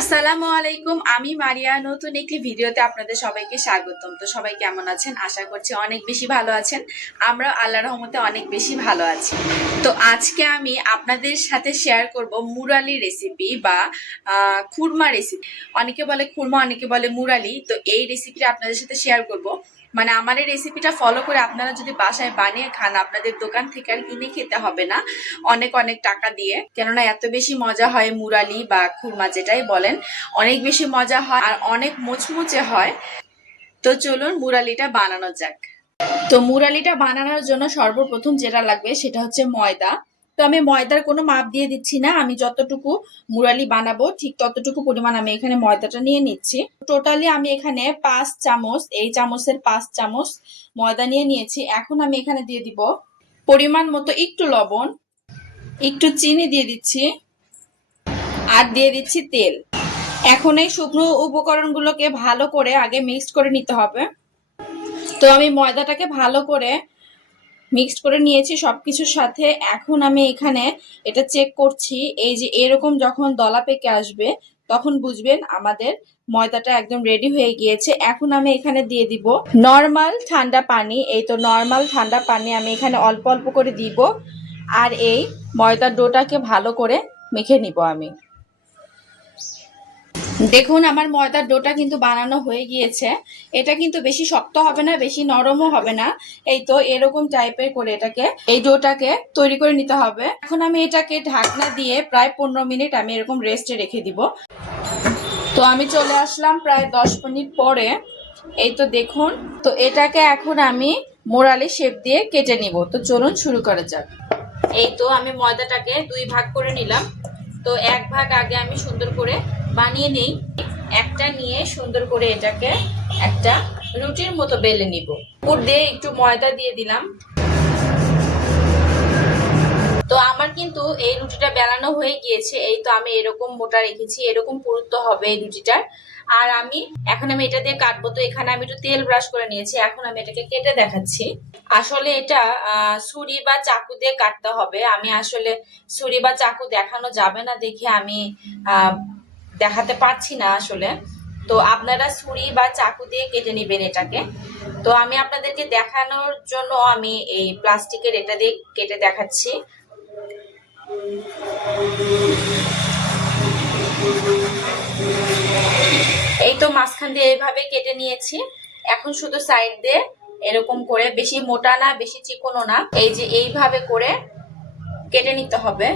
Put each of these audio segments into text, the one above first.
আসসালামু আলাইকুম, আমি মারিয়া। নতুন একটি ভিডিওতে আপনাদের সবাইকে স্বাগতম। তো সবাই কেমন আছেন? আশা করছি অনেক বেশি ভালো আছেন। আমরা আল্লাহর রহমতে অনেক বেশি ভালো আছি। তো আজকে আমি আপনাদের সাথে শেয়ার করব মুরালি রেসিপি বা খুরমা রেসিপি। অনেকে বলে খুরমা, অনেকে বলে মুরালি। তো এই রেসিপিটা আপনাদের সাথে শেয়ার করব। মানে আমার এই রেসিপিটা ফলো করে আপনারা যদি বাসায় বানিয়ে খান, আপনাদের দোকান থেকে আর কিনে খেতে হবে না অনেক অনেক টাকা দিয়ে। কেননা এত বেশি মজা হয় মুরালি বা খুরমা যেটাই বলেন, অনেক বেশি মজা হয় আর অনেক মুচমুচে হয়। তো চলুন মুরালিটা বানানো যাক। তো মুরালিটা বানানোর জন্য সর্বপ্রথম যেটা লাগবে সেটা হচ্ছে ময়দা। তো আমি ময়দার কোনো মাপ দিয়ে দিচ্ছি না, আমি যতটুকু মুরালি বানাবো ঠিক ততটুকু পরিমাণ আমি এখানে ময়দাটা নিয়ে নিচ্ছি। টোটালি আমি এখানে 5 চামচ, এই চামচের 5 চামচ ময়দা নিয়ে নিয়েছি। এখন আমি এখানে দিয়ে দিব পরিমাণ মতো একটু লবণ, একটু চিনি দিয়ে দিচ্ছি, আর দিয়ে দিচ্ছি তেল। এখন এই শুকনো উপকরণগুলোকে ভালো করে আগে মিক্সড করে নিতে হবে। তো আমি ময়দাটাকে ভালো করে মিক্সড করে নিয়েছি সবকিছুর সাথে। এখন আমি এখানে এটা চেক করছি, এই যে এরকম যখন দলা পেকে আসবে তখন বুঝবেন আমাদের ময়দাটা একদম রেডি হয়ে গিয়েছে। এখন আমি এখানে দিয়ে দিব নর্মাল ঠান্ডা পানি। এই তো নর্মাল ঠান্ডা পানি আমি এখানে অল্প অল্প করে দিব, আর এই ময়দার ডোটাকে ভালো করে মেখে নিব আমি। দেখুন আমার ময়দার ডোটা কিন্তু বানানো হয়ে গিয়েছে। এটা কিন্তু বেশি শক্ত হবে না, বেশি নরমও হবে না। এই তো এরকম টাইপের করে এটাকে, এই ডোটাকে তৈরি করে নিতে হবে। এখন আমি এটাকে ঢাকনা দিয়ে প্রায় 15 মিনিট আমি এরকম রেস্টে রেখে দিব। তো আমি চলে আসলাম প্রায় 10 মিনিট পরে। এই তো দেখুন, তো এটাকে এখন আমি মোরালি শেপ দিয়ে কেটে নিব। তো চলুন শুরু করা যাক। এই তো আমি ময়দাটাকে 2 ভাগ করে নিলাম। তো 1 ভাগ আগে আমি সুন্দর করে বানিয়ে নেই, একটা নিয়ে সুন্দর করে এটাকে একটা রুটির মতো বেলে নিব। উপর দিয়ে একটু ময়দা দিয়ে দিলাম। তো আমার কিন্তু এই রুটিটা বেলানো হয়ে গিয়েছে। এই তো আমি এরকম মোটা রেখেছি, এরকম পুরুত্ব হবে এই রুটিটার। আর এখন আমি এটা দিয়ে কাটবো। তো এখানে আমি একটু তেল ব্রাশ করে নিয়েছি, এখন আমি এটাকে কেটে দেখাচ্ছি। আসলে এটা ছুরি বা চাকু দিয়ে কাটতে হবে। আমি আসলে ছুরি বা চাকু দেখানো যাবে না দেখে আমি দেখাতে পারছি না আসলে। তো আপনারা ছুরি বা চাকু দিয়ে কেটে নেবেন এটাকে। তো আমি আপনাদেরকে দেখানোর জন্য আমি এই প্লাস্টিকের এটা দিয়ে কেটে দেখাচ্ছি। এই তো মাঝখান দিয়ে এইভাবে কেটে নিয়েছি। এখন শুধু সাইড দিয়ে এরকম করে, বেশি মোটা না বেশি চিকনও না, এই যে এইভাবে করে কেটে নিতে হবে।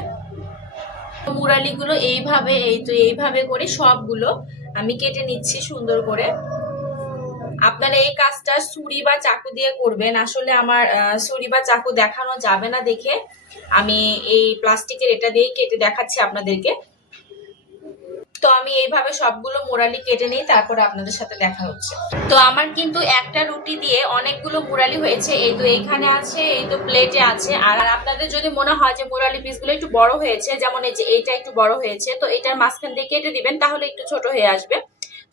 মুরালিগুলো এইভাবে, এই তো এইভাবে করে সবগুলো আমি কেটে নিচ্ছি সুন্দর করে। আপনারা এই কাজটা ছুরি বা চাকু দিয়ে করবেন। আসলে আমার ছুরি বা চাকু দেখানো যাবে না দেখে আমি এই প্লাস্টিকের এটা দিয়েই কেটে দেখাচ্ছি আপনাদেরকে। তো আমি এইভাবে সবগুলো মুরালি কেটে নিই, তারপর আপনাদের সাথে দেখা হচ্ছে। তো আমার কিন্তু একটা রুটি দিয়ে অনেকগুলো মুরালি হয়েছে। এই তো এইখানে আছে, এই তো প্লেটে আছে। আর আপনাদের যদি মনে হয় যে মুরালি পিসগুলো একটু বড় হয়েছে, যেমন এই যে এইটা একটু বড় হয়েছে, তো এটার মাঝখান দিয়ে কেটে দিবেন, তাহলে একটু ছোট হয়ে আসবে।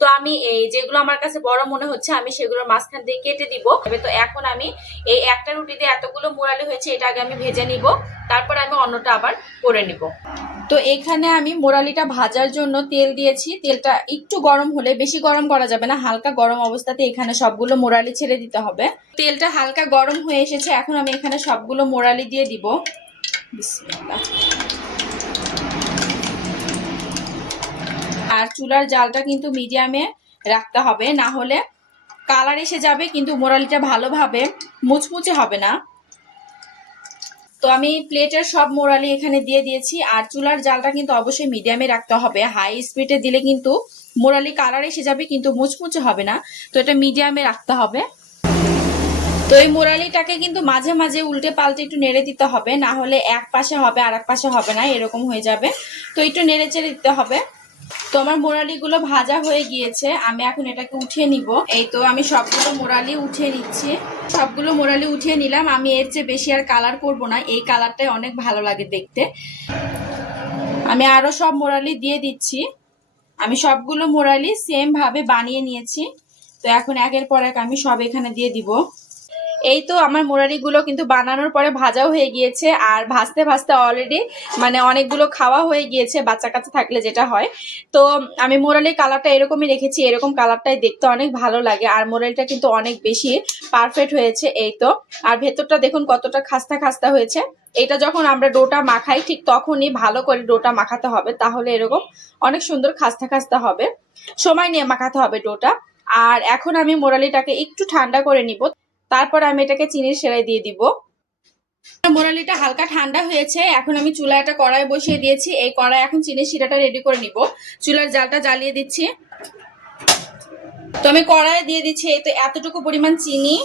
তো আমি এই যেগুলো আমার কাছে বড় মনে হচ্ছে আমি সেগুলোর মাঝখান দিয়ে কেটে দিব। তো এখন আমি এই একটা রুটি দিয়ে এতগুলো মুরালি হয়েছে, এটা আগে আমি ভেজে নিব, তারপর আমি অন্যটা আবার করে নিব। তো এখানে আমি মোরালিটা ভাজার জন্য তেল দিয়েছি। তেলটা একটু গরম হলে, বেশি গরম করা যাবে না, হালকা গরম অবস্থাতে এখানে সবগুলো মোরালি ছেড়ে দিতে হবে। তেলটা হালকা গরম হয়ে এসেছে, এখন আমি এখানে সবগুলো মোরালি দিয়ে দিব। বিসমিল্লাহ। আর চুলার জালটা কিন্তু মিডিয়ামে রাখতে হবে, না হলে কালার এসে যাবে কিন্তু মোরালিটা ভালোভাবে মুচমুচে হবে না। তো আমি প্লেটের সব মোরালি এখানে দিয়ে দিয়েছি। আর চুলার জালটা কিন্তু অবশ্যই মিডিয়ামে রাখতে হবে। হাই স্পিডে দিলে কিন্তু মোরালি কালার এসে যাবে কিন্তু মুচমুচে হবে না। তো এটা মিডিয়ামে রাখতে হবে। তো এই মোরালিটাকে কিন্তু মাঝে মাঝে উল্টে পাল্টে একটু নেড়ে দিতে হবে, না হলে এক পাশে হবে আর এক পাশে হবে না, এরকম হয়ে যাবে। তো একটু নেড়ে চেড়ে দিতে হবে। তো আমার মোরালিগুলো ভাজা হয়ে গিয়েছে, আমি এখন এটাকে উঠিয়ে নিব। এই তো আমি সবগুলো মোরালি উঠিয়ে নিচ্ছি। সবগুলো মোরালি উঠিয়ে নিলাম। আমি এর চেয়ে বেশি আর কালার করব না, এই কালারটাই অনেক ভালো লাগে দেখতে। আমি আরো সব মোরালি দিয়ে দিচ্ছি। আমি সবগুলো মোরালি সেম ভাবে বানিয়ে নিয়েছি। তো এখন একের পর এক আমি সব এখানে দিয়ে দিব। এই তো আমার মোরারিগুলো কিন্তু বানানোর পরে ভাজাও হয়ে গিয়েছে, আর ভাজতে ভাজতে অলরেডি মানে অনেকগুলো খাওয়া হয়ে গিয়েছে বাচ্চা কাচ্চা থাকলে যেটা হয়। তো আমি মোরালির কালারটা এরকমই রেখেছি, এরকম কালারটাই দেখতে অনেক ভালো লাগে, আর মোরালটা কিন্তু অনেক বেশি পারফেক্ট হয়েছে। এই তো, আর ভেতরটা দেখুন কতটা খাস্তা খাস্তা হয়েছে। এটা যখন আমরা ডোটা মাখাই ঠিক তখনই ভালো করে ডোটা মাখাতে হবে, তাহলে এরকম অনেক সুন্দর খাস্তা খাস্তা হবে। সময় নিয়ে মাখাতে হবে ডোটা। আর এখন আমি মোরালিটাকে একটু ঠান্ডা করে নিব, তারপর আমি এটাকে চিনির সেরাই দিয়ে দিব। মোরালিটা হালকা ঠান্ডা হয়েছে, এখন আমি চুলায় একটা কড়াই বসিয়ে দিয়েছি। এই কড়াই এখন চিনির শিরাটা রেডি করে নিব। চুলার জালটা জ্বালিয়ে দিচ্ছি। তো আমি কড়াইয়ে দিয়ে দিচ্ছি এই তো এতটুকু পরিমাণ চিনি,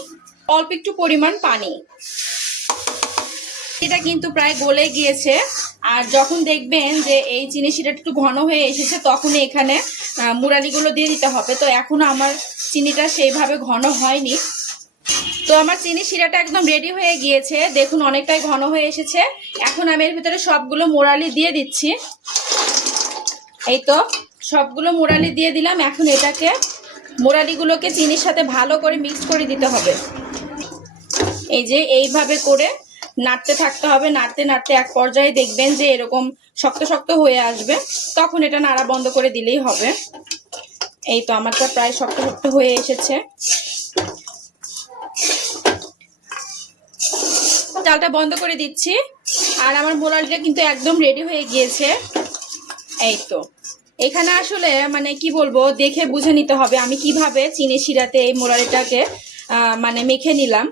অল্প একটু পরিমাণ পানি। এটা কিন্তু প্রায় গলে গিয়েছে, আর যখন দেখবেন যে এই চিনি শিরাটা একটু ঘন হয়ে এসেছে তখনই এখানে মুরালিগুলো দিয়ে দিতে হবে। তো এখনো আমার চিনিটা সেইভাবে ঘন হয়নি। তো আমার চিনি শিরাটা একদম রেডি হয়ে গিয়েছে, দেখুন অনেকটাই ঘন হয়ে এসেছে। এখন আমি এর ভিতরে সবগুলো মোরালি দিয়ে দিচ্ছি। এই তো সবগুলো মোরালি দিয়ে দিলাম। এখন এটাকে মোরালিগুলোকে চিনির সাথে ভালো করে মিক্স করে দিতে হবে। এই যে এইভাবে করে নাড়তে থাকতে হবে, নাড়তে নাড়তে এক পর্যায়ে দেখবেন যে এরকম শক্ত শক্ত হয়ে আসবে, তখন এটা নাড়া বন্ধ করে দিলেই হবে। এই তো আমারটা প্রায় শক্ত শক্ত হয়ে এসেছে। চালটা বন্ধ করে দিচ্ছি, আর আমার মোরালিটা কিন্তু একদম রেডি হয়ে গিয়েছে। এই তো এখানে আসলে মানে কি বলবো, দেখে বুঝে নিতে হবে আমি কিভাবে চিনি শিরাতে এই মোরালিটাকে মানে মেখে নিলাম।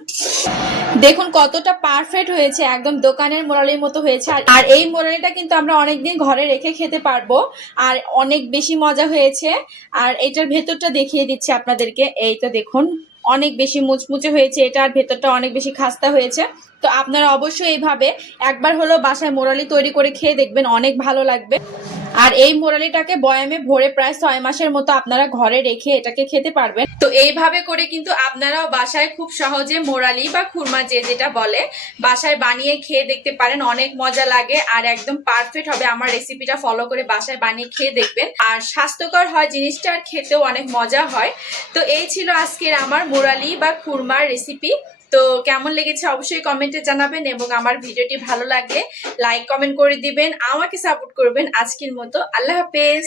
দেখুন কতটা পারফেক্ট হয়েছে, একদম দোকানের মোরালির মতো হয়েছে। আর এই মোরালিটা কিন্তু আমরা অনেকদিন ঘরে রেখে খেতে পারবো, আর অনেক বেশি মজা হয়েছে। আর এটার ভেতরটা দেখিয়ে দিচ্ছি আপনাদেরকে। এই তো দেখুন অনেক বেশি মুচমুচে হয়েছে এটা, আর ভেতরটা অনেক বেশি খাস্তা হয়েছে। তো আপনারা অবশ্যই এইভাবে একবার হলেও বাসায় মোরালি তৈরি করে খেয়ে দেখবেন, অনেক ভালো লাগবে। আর এই মোরালিটাকে বয়ামে ভরে প্রায় 6 মাসের মতো আপনারা ঘরে রেখে এটাকে খেতে পারবেন। তো এইভাবে করে কিন্তু আপনারাও বাসায় খুব সহজে মোরালি বা খুরমা যে যেটা বলে বাসায় বানিয়ে খেয়ে দেখতে পারেন, অনেক মজা লাগে আর একদম পারফেক্ট হবে। আমার রেসিপিটা ফলো করে বাসায় বানিয়ে খেয়ে দেখবেন, আর স্বাস্থ্যকর হয় জিনিসটা, আর খেতেও অনেক মজা হয়। তো এই ছিল আজকের আমার মোরালি বা খুরমার রেসিপি। তো কেমন লেগেছে অবশ্যই কমেন্টে জানাবেন, এবং আমার ভিডিওটি ভালো লাগলে লাইক কমেন্ট করে দিবেন, আমাকে সাপোর্ট করবেন। আজকের মতো আল্লাহ হাফেজ।